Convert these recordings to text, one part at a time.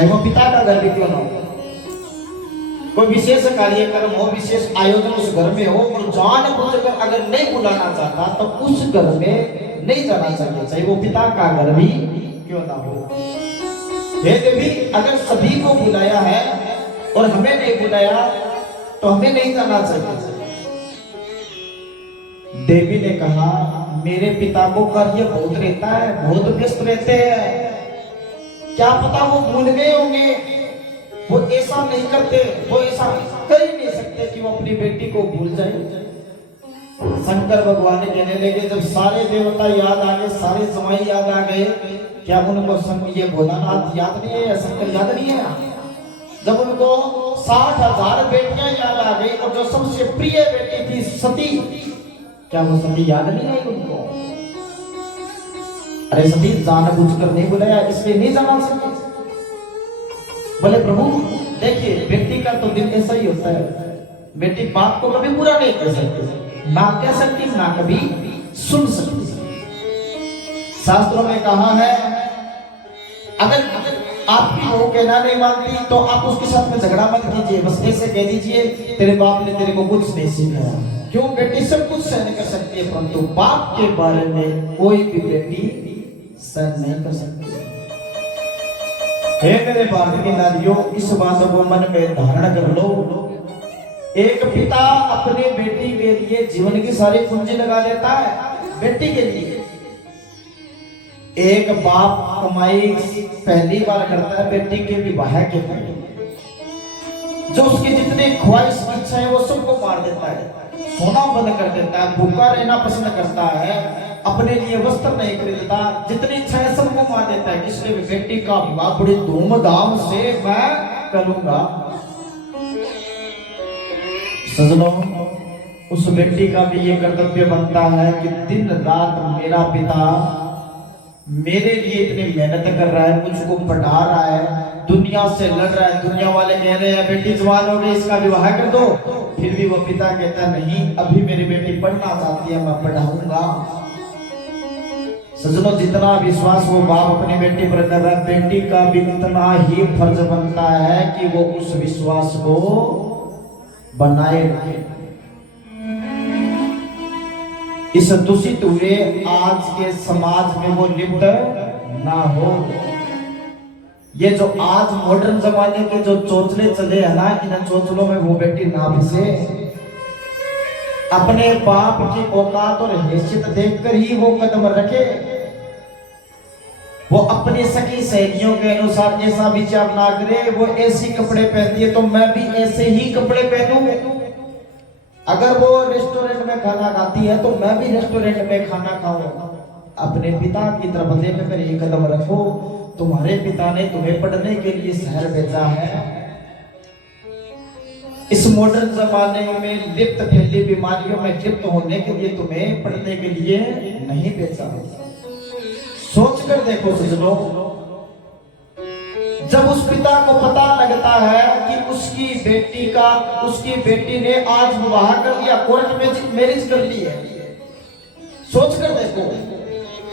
चाहे वो पिता का घर भी क्यों ना हो। कोई विशेष कार्यक्रम हो, विशेष आयोजन उस घर में हो और जान बुझकर अगर नहीं बुलाना चाहता तो उस घर में नहीं जाना चाहिए, चाहे वो पिता का घर भी क्यों ना हो। यदि अगर सभी को बुलाया है और हमें नहीं बुलाया तो हमें नहीं जाना चाहिए। देवी ने कहा मेरे पिता को कार्य बहुत रहता है, बहुत व्यस्त रहते हैं, क्या पता वो भूल गए होंगे। वो ऐसा नहीं करते, वो ऐसा कर ही नहीं सकते कि वो अपनी बेटी को भूल जाए। शंकर भगवान कहने लगे जब सारे देवता याद आ गए, सारे जमाई याद आ गए, क्या उनको ये भोलानाथ याद नहीं है या शंकर याद नहीं है? जब उनको 60,000 बेटियां याद आ गई और जो सबसे प्रिय बेटी थी सती, क्या वो सती याद नहीं आई उनको? अरे सती जानबूझकर नहीं बुलाया, इसलिए नहीं जाना सकते। बोले प्रभु देखिए बेटी का तो दिल ऐसा ही होता है, बेटी बाप को कभी बुरा नहीं कह सकती, ना कह सकती ना कभी सुन सकती। शास्त्रों में कहा है अगर आपकी बहू कहना नहीं मानती तो आप उसके साथ में झगड़ा मत कीजिए, बस ऐसे कह दीजिए तेरे बाप ने तेरे को कुछ नहीं सिखाया। क्यों? बेटी सब कुछ सहन कर सकती है परंतु बाप के बारे में कोई भी बेटी सहन नहीं कर सकती। हे मेरे भारत की नारियों, इस बात को मन में धारण कर लो। एक पिता अपने बेटी के लिए जीवन की सारी पूंजी लगा देता है बेटी के लिए। एक बाप कमाई पहली बार करता है बेटी के विवाह के लिए, जो उसकी जितनी ख्वाहिश इच्छा है वो सबको मार देता है, सोना बंद कर देता है, भूखा रहना पसंद करता है, अपने लिए वस्त्र नहीं खरीदता, जितनी इच्छा है सबको मार देता है। इसलिए बेटी का विवाह बड़ी धूमधाम से मैं करूंगा। सजनों, उस बेटी का भी ये कर्तव्य बनता है कि दिन रात मेरा पिता मेरे लिए इतनी मेहनत कर रहा है, मुझको पढ़ा रहा है, दुनिया से लड़ रहा है, दुनिया वाले कह रहे हैं बेटी जवान हो गई इसका विवाह कर दो, फिर भी वो पिता कहता नहीं अभी मेरी बेटी पढ़ना चाहती है, मैं पढ़ाऊंगा। सजनों, जितना विश्वास वो बाप अपनी बेटी पर कर रहा है, बेटी का भी उतना ही फर्ज बनता है कि वो उस विश्वास को बनाए रखे। इस दूषित हुए आज के समाज में वो लिप्त ना हो। ये जो आज मॉडर्न जमाने के जो चोचले चले हैं ना, इन चोचलों में वो बेटी ना फंसे। अपने बाप की औकात और हैसियत देखकर ही वो कदम रखे। वो अपनी सखी सहेलियों के अनुसार ऐसा विचार ना करे, वो ऐसे कपड़े पहनती है तो मैं भी ऐसे ही कपड़े पहनूं। अगर वो रेस्टोरेंट में खाना खाती है तो मैं भी रेस्टोरेंट में खाना खाऊं। अपने पिता की तरफ देखकर ये कदम रखो। तुम्हारे पिता ने तुम्हें पढ़ने के लिए शहर भेजा है। इस मॉडर्न जमाने में लिप्त फैली बीमारियों में लिप्त होने के लिए तुम्हें पढ़ने के लिए नहीं भेजा। सोच कर देखो सजनों, जब उस पिता को पता लगता है कि उसकी बेटी ने आज विवाह कर दिया, कोर्ट में मैरिज कर ली है, सोच कर देखो।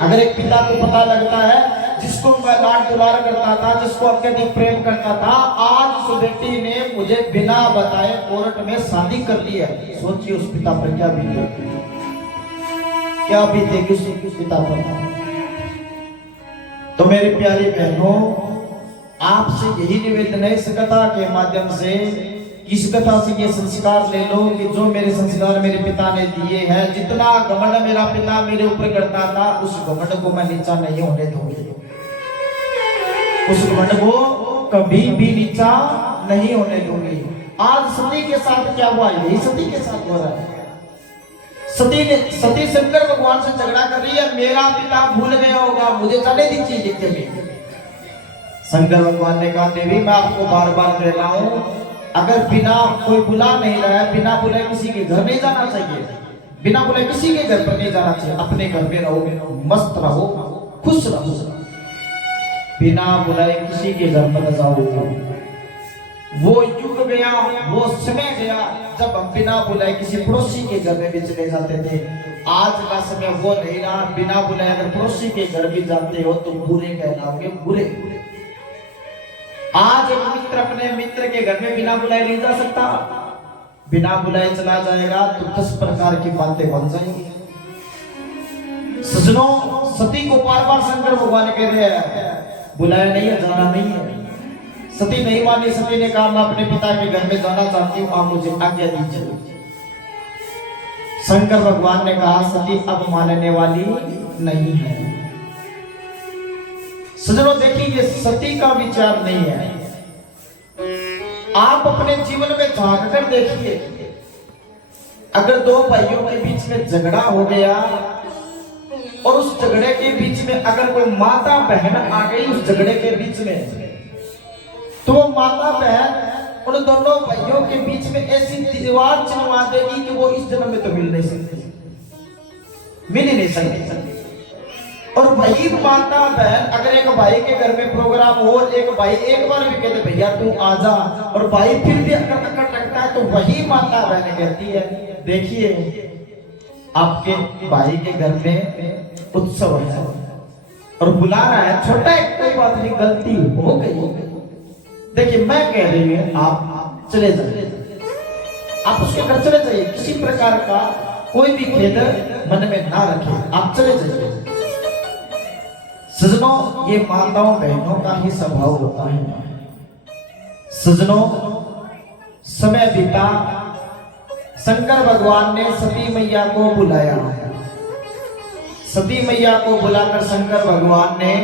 अगर एक पिता को पता लगता है जिसको मैं लाड दुलार करता था, जिसको अत्यधिक प्रेम करता था, आज उस बेटी ने मुझे बिना बताए कोर्ट में शादी कर ली है, सोचिए उस पिता पर क्या बीतेगी, क्या बीतेगी उस पिता पर। तो मेरी प्यारी बहनों, आपसे यही निवेदन है इस कथा के माध्यम से, इस कथा से ये संस्कार ले लो कि जो मेरे संस्कार मेरे पिता ने दिए हैं, जितना घमंड मेरा पिता मेरे ऊपर करता था, उस घमंड को मैं नीचा नहीं होने दूंगी, उस घमंड को कभी भी नीचा नहीं होने दूंगी। आज सती के साथ क्या हुआ? यही सती के साथ हो रहा है। सती शंकर भगवान से झगड़ा कर रही है, मेरा पिता भूल गया होगा, मुझे जाने दीजिए यज्ञ में। शंकर भगवान ने कहा देवी मैं आपको बार बार कह रहा हूं, अगर बिना कोई बुला नहीं रहा है, बिना बुलाए किसी के घर नहीं जाना चाहिए, बिना बुलाए किसी के घर पर नहीं जाना चाहिए। अपने घर में रहो, मस्त रहो, खुश रहो, बिना बुलाए किसी के घर पर न जाओ। वो युग गया, वो समय गया जब हम बिना बुलाए किसी पड़ोसी के घर में भी चले जाते थे। आज का समय वो नहीं रहा, बिना बुलाए अगर पड़ोसी के घर भी जाते हो तो बुरे कहलाओगे, बुरे। आज एक मित्र अपने मित्र के घर में बिना बुलाए नहीं जा सकता, बिना बुलाए चला जाएगा तो 10 प्रकार की बातें बन जाएंगी। सजनों, सती को बार बार शंकर भगवान कह रहे हैं बुलाया नहीं है, जाना नहीं है। सती नहीं मानी, सती ने कहा मैं अपने पिता के घर में जाना चाहती हूँ, आप मुझे आज्ञा दीजिए। शंकर भगवान ने कहा सती अब मानने वाली नहीं है। सजनों देखिए, ये सती का विचार नहीं है। आप अपने जीवन में झांक कर देखिए, अगर दो भाइयों के बीच में झगड़ा हो गया और उस झगड़े के बीच में अगर कोई माता बहन आ गई उस झगड़े के बीच में, तो वो माता बहन उन दोनों भाइयों के बीच में ऐसी दीवार चिनवा देगी कि वो इस जन्म में तो मिल नहीं सकती, मिल ही नहीं सकती। और वही माता बहन अगर एक भाई के घर में प्रोग्राम हो, एक भाई एक बार भी कहते भैया तू आजा, और भाई फिर भी अकड़ रखता है, तो वही माता बहन कहती है देखिए आपके भाई के घर में उत्सव है और बुला रहा है, छोटा एक कोई बात नहीं, गलती हो गई, देखिए मैं कह रही हूँ आप चले जाइए, आप उसके घर चले जाइए, किसी प्रकार का कोई भी खेद मन में ना रखे, आप चले जाइए। सजनों, ये माताओं बहनों का ही स्वभाव होता है। सजनों, समय बीता, शंकर भगवान ने सती मैया को बुलाया। सती मैया को बुलाकर शंकर भगवान ने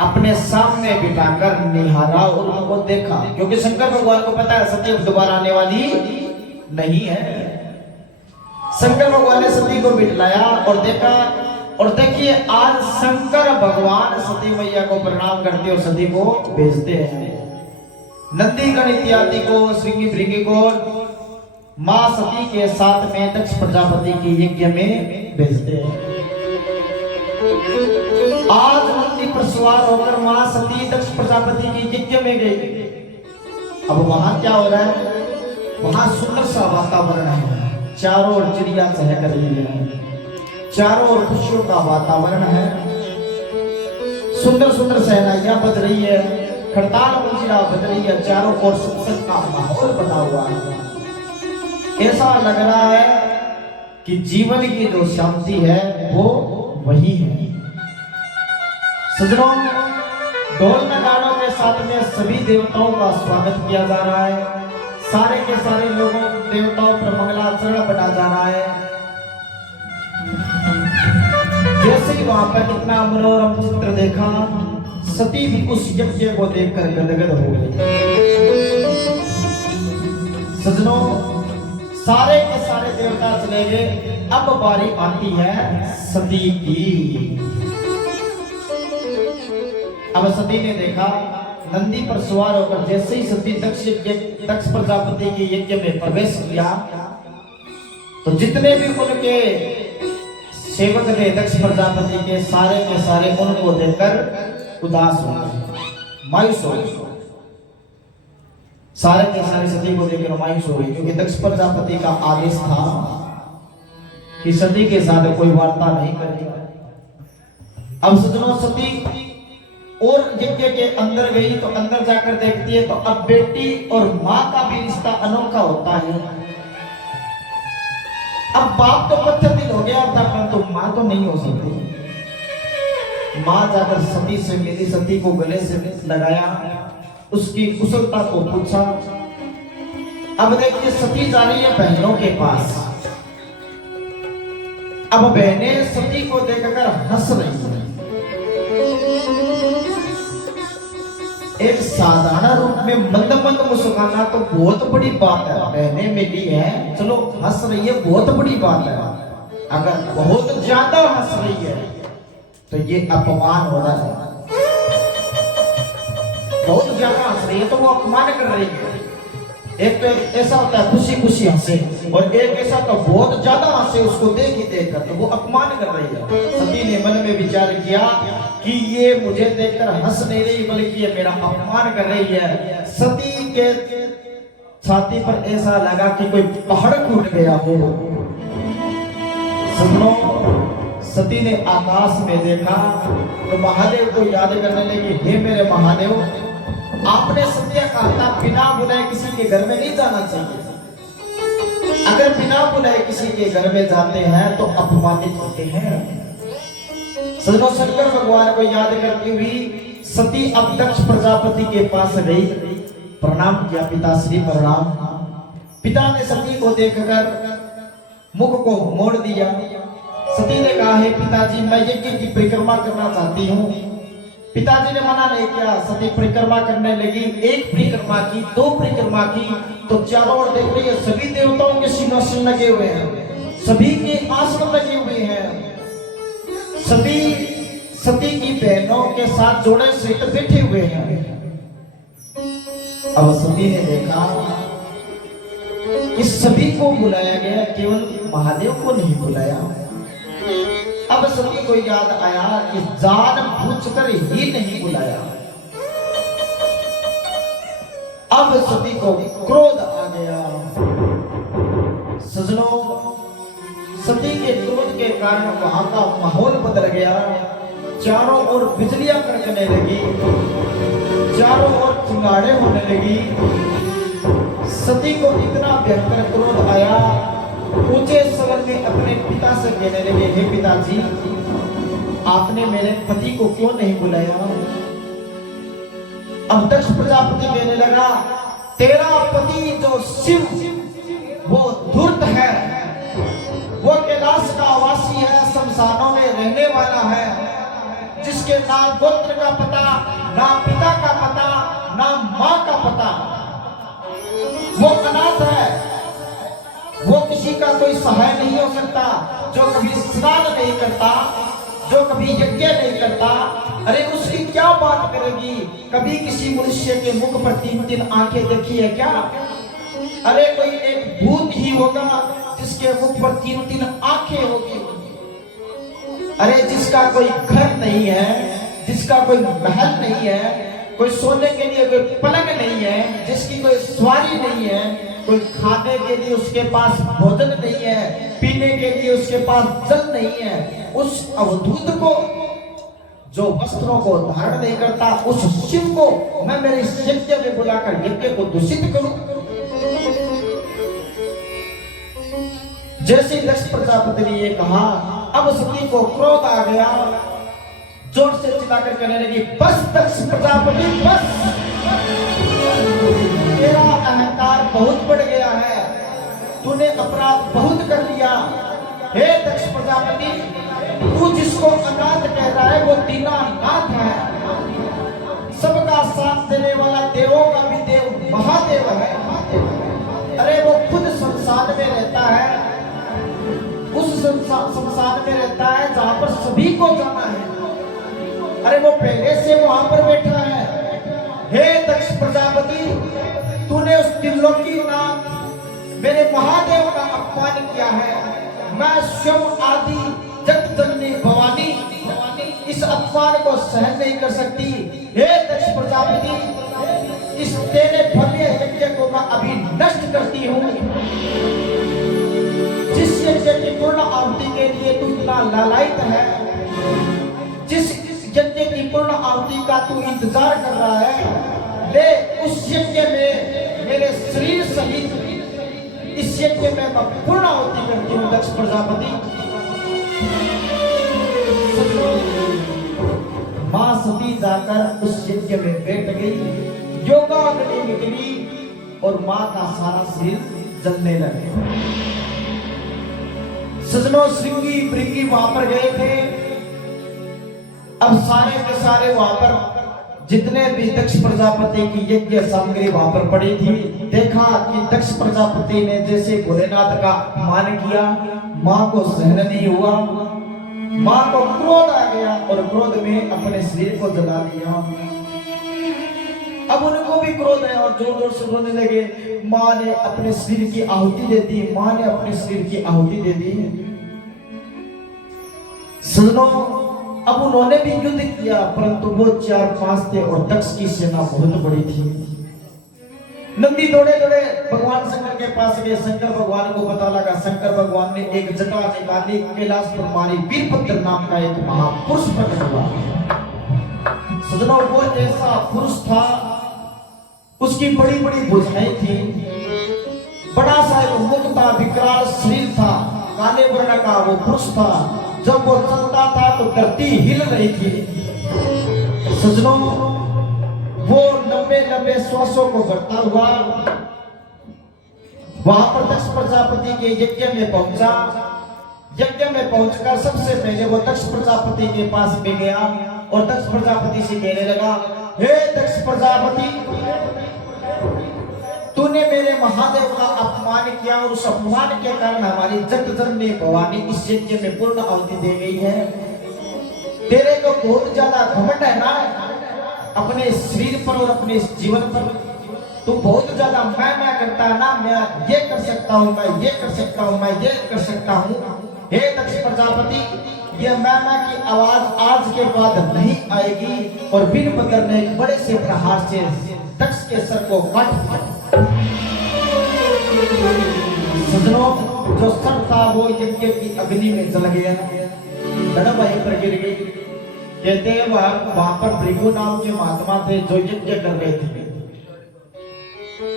अपने सामने बिठाकर निहारा और उनको देखा, क्योंकि शंकर भगवान को पता है सती दोबारा आने वाली नहीं है। शंकर भगवान ने सती को बिठलाया और देखा, और देखिए आज शंकर भगवान सती मैया को प्रणाम करते और सती को भेजते हैं। नंदीगण इत्यादि को, श्रृंगी भृंगी को मां सती के साथ में दक्ष प्रजापति के यज्ञ में भेजते हैं। आज नंदी पर सवार होकर मां सती दक्ष प्रजापति के यज्ञ में गई। अब वहां क्या हो रहा है? वहां सुंदर सा वातावरण है, चारों ओर चिड़िया चहक रही है, चारों ओर खुशियों का वातावरण है, सुंदर सुंदर सहनाइयां बज रही है, खड़ताल मंजिला बज रही है, चारों ओर सत्संग का माहौल बना हुआ है। ऐसा लग रहा है कि जीवन की जो शांति है वो वही है। सजनों, ढोल नगाड़ों के साथ में सभी देवताओं का स्वागत किया जा रहा है, सारे के सारे लोगों देवताओं पर मंगलाचरण बना जा रहा है। जैसे ही वहां पर इतना मनोरम चित्र देखा, सती भी उस यज्ञ को देखकर गदगद हो गई। सजनों, सारे के सारे देवता चले गए, अब बारी आती है सती की। अब सती ने देखा नंदी पर सवार होकर जैसे ही सती दक्ष प्रजापति के यज्ञ में प्रवेश किया, तो जितने भी उनके सेवक थे दक्ष प्रजापति के सारे उनको देखकर उदास हो गए, मायूस हो गए। सारे के सारे सती को देखकर मायूस हो गए, क्योंकि दक्ष प्रजापति का आदेश था कि सती के साथ कोई वार्ता नहीं करनी। अब सजनों, सती और यज्ञ के अंदर गई तो अंदर जाकर देखती है तो अब बेटी और माँ का भी रिश्ता अनोखा होता है। अब बाप तो पत्थर दिल हो गया था, परंतु माँ तो नहीं हो सकती। माँ जाकर सती से मिली, सती को गले से लगाया, उसकी कुशलता को पूछा। अब देखिए सती जा रही है बहनों के पास। अब बहनें सती को देखकर हंस रही हैं। एक साधारण रूप में मंद मंद मुस्कुराना तो बहुत बड़ी बात है, बहनें मिली है, चलो हंस रही है, बहुत बड़ी बात है। अगर बहुत ज्यादा हंस रही है तो ये अपमान हो रहा है। बहुत ज्यादा हंस रही है तो वो अपमान कर रही है। एक तो ऐसा होता है खुशी खुशी हंसे, और एक ऐसा तो बहुत ज्यादा हंसे, उसको देख ही देखकर तो वो अपमान कर रही है। सती ने मन में विचार किया कि ये मुझे देखकर हंस नहीं रही बल्कि ये मेरा अपमान कर रही है। सती के छाती पर ऐसा लगा कि कोई पहाड़ टूट गया हो। सुनो, सती ने आकाश में देखा तो महादेव को याद करने लगी, हे मेरे महादेव, आपने सत्य कहा था बिना बुलाए किसी के घर में नहीं जाना चाहिए। अगर बिना बुलाए किसी के घर में जाते हैं तो अपमानित होते हैं। सजनों, शंकर भगवान को याद करती हुई सती अब दक्ष प्रजापति के पास गई, प्रणाम किया, पिताश्री प्रणाम। पिता ने सती को देखकर मुख को मोड़ दिया। सती ने कहा, हे पिताजी, मैं यज्ञ की परिक्रमा करना चाहती हूँ। पिताजी ने मना नहीं किया। सती परिक्रमा करने लगी। एक परिक्रमा की, दो परिक्रमा की, तो चारों ओर देख रही है सभी देवताओं के सिंहासन लगे हुए हैं, सभी के आसन लगे हुए हैं, सभी सती की बहनों के साथ जोड़े सहित बैठे हुए हैं। अब सती ने देखा कि सभी को बुलाया गया, केवल महादेव को नहीं बुलाया। अब सती को याद आया कि जान पूछकर ही नहीं बुलाया। अब सती को क्रोध आ गया। सजनों, सती के क्रोध के कारण वहां का माहौल बदल गया। चारों ओर बिजलियां कड़कने लगी, चारों ओर चिंगाड़े होने लगी। सती को इतना भयंकर क्रोध आया, ऊंचे स्वर में अपने पिता से कहने लगे, हे पिताजी, आपने मेरे पति को क्यों नहीं बुलाया? अब दक्ष प्रजापति कहने लगा, तेरा पति जो शिव वो धूर्त है, वो कैलाश का वासी है, शमशानों में रहने वाला है, जिसके ना गोत्र का पता, ना पिता का पता, ना मां का पता, वो अनाथ है, वो किसी का कोई सहाय नहीं हो सकता, जो कभी स्नान नहीं करता, जो कभी यज्ञ नहीं करता। अरे उसकी क्या बात करेगी? कभी किसी मनुष्य के मुख पर 3 आंखें देखी है क्या? अरे कोई एक भूत ही होगा जिसके मुख पर 3 आंखें होगी। अरे जिसका कोई घर नहीं है, जिसका कोई महल नहीं है, कोई सोने के लिए कोई पलंग नहीं है, जिसकी कोई सवारी नहीं है, कोई खाने के लिए उसके पास भोजन नहीं है, पीने के लिए उसके पास जल नहीं है, उस अवधूत को, जो वस्त्रों को धारण नहीं करता, उस शिव को मैं मेरे यज्ञ में बुलाकर यज्ञ को दूषित करूं? जैसे दक्ष प्रजापति ने ये कहा, अब सती को क्रोध आ गया, जोर से चिल्लाकर कहने लगी, बस दक्ष प्रजापति बस, तेरा अहंकार बहुत बढ़ गया है, तूने अपराध बहुत कर लिया। हे दक्ष प्रजापति, तू जिसको अनाथ कह रहा है वो दीनानाथ है, सबका साथ देने वाला देवों का भी देव महादेव है। अरे वो खुद संसार में रहता है, उस संसार में रहता है जहां पर सभी को जाना है। अरे वो पहले से वहां पर बैठा है। हे दक्ष प्रजापति, तूने उस त्रिलोकीनाथ मेरे महादेव का अपमान किया है। मैं स्वयं आदि जगत जननी भवानी इस अपमान को सहन नहीं कर सकती। हे दक्ष प्रजापति, इस तेरे भव्य यज्ञ को मैं अभी नष्ट करती हूँ। जिस यज्ञ की पूर्ण आहुति के लिए तू इतना लालायित है, जिस यज्ञ की पूर्ण आहुति का तू इंतजार कर रहा है, ले उस यज्ञ में मेरे शरीर सहित इस यज्ञ में मैं पूर्ण आहुति करती हूँ। दक्ष प्रजापति, मां सती जाकर उस यज्ञ में बैठ गई, योगाग्नि निकली और मां का सारा शरीर जलने लगे। सजनों, श्रृंगी भृंगी वहां पर गए थे। अब सारे के सारे वहां पर जितने भी दक्ष प्रजापति की यज्ञ सामग्री वहां पर पड़ी थी, देखा कि दक्ष प्रजापति ने जैसे भोलेनाथ का अपमान किया, मां को सहन नहीं हुआ, मां को क्रोध आ गया और क्रोध में अपने शरीर को जला दिया। अब उनको भी क्रोध है और जोर जोर से रोने लगे। मां ने अपने शरीर की आहुति दे दी, मां ने अपने शरीर की आहुति दे दी। सुनो, अब उन्होंने भी युद्ध किया, परंतु वो 4-5 थे और दक्ष की सेना बहुत बड़ी थी। नंदी दौड़े दौड़े भगवान शंकर के पास गए। शंकर भगवान को पता लगा। शंकर भगवान ने एक जटा निकाली, कैलाश पर मारी, वीरभद्र नाम का एक महापुरुष प्रकट हुआ। सजनों, वो ऐसा पुरुष था उसकी बड़ी बड़ी भुजाएं थी, बड़ा सा एक मुख था, विकराल शरीर था, काले वर्ण का वो पुरुष था। जब वो चलता था तो धरती हिल रही थी। सजनों, वो लंबे लंबे श्वासों को भरता हुआ वहां पर दक्ष प्रजापति के यज्ञ में पहुंचा। यज्ञ में पहुंचकर सबसे पहले वो दक्ष प्रजापति के पास में गया और दक्ष प्रजापति से कहने लगा, हे दक्ष प्रजापति, तूने मेरे महादेव का अपमान किया और उस अपमान के कारण हमारी जगत जननी भवानी इस यज्ञ में पूर्ण आहुति दे गई है। तेरे को बहुत ज्यादा घमंड है ना अपने शरीर पर और अपने जीवन पर। तू बहुत ज्यादा मैं करता है ना, मैं ये कर सकता हूँ, मैं ये कर सकता हूँ, मैं ये कर सकता हूँ। हे दक्ष प्रजापति, ये मैं की आवाज आज के बाद नहीं आएगी। और बिन बकर ने एक बड़े से प्रहार से दक्ष के सर को काट। सजनों, जो सर था वो यज्ञ की अग्नि में जल गया, धड़ वहीं पर गिर गई। कहते हैं वहां पर भृगु नाम के महात्मा थे जो यज्ञ कर रहे थे।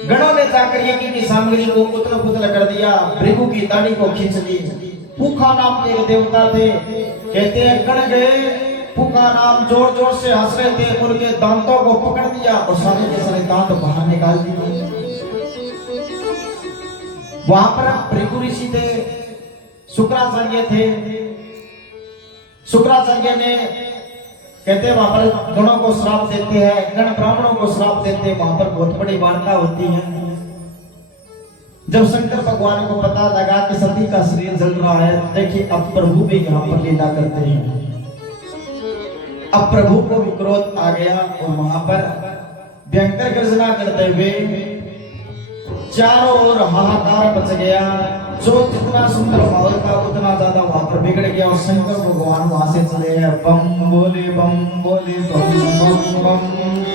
गणों ने जाकर यज्ञ की सामग्री को उथल पुथल कर दिया, भृगु की दाढ़ी को खींच ली। पुखा नाम के एक देवता थे, कहते हैं गण गए, पुखा नाम जोर जोर से हंस रहे थे, उनके दांतों को पकड़ दिया और सारे के सारे दांत बाहर निकाल दिए। वहां पर भृगु ऋषि थे, शुक्राचार्य थे। शुक्राचार्य ने कहते हैं वहां पर गणों को श्राप देते हैं, गण ब्राह्मणों को श्राप देते हैं। वहां पर बहुत बड़ी वार्ता होती है। जब शंकर भगवान को पता लगा कि सती का शरीर जल रहा है, देखिए अब प्रभु भी यहाँ पर लीला करते हैं। अब प्रभु को भी क्रोध आ गया और वहां पर भयंकर गर्जना करते हुए चारों ओर हाहाकार मच गया। जो जितना सुंदर माहौल था उतना ज्यादा वहां पर बिगड़ गया और शंकर भगवान वहां से चले हैं। बम बोले बम बोले बम बम बम।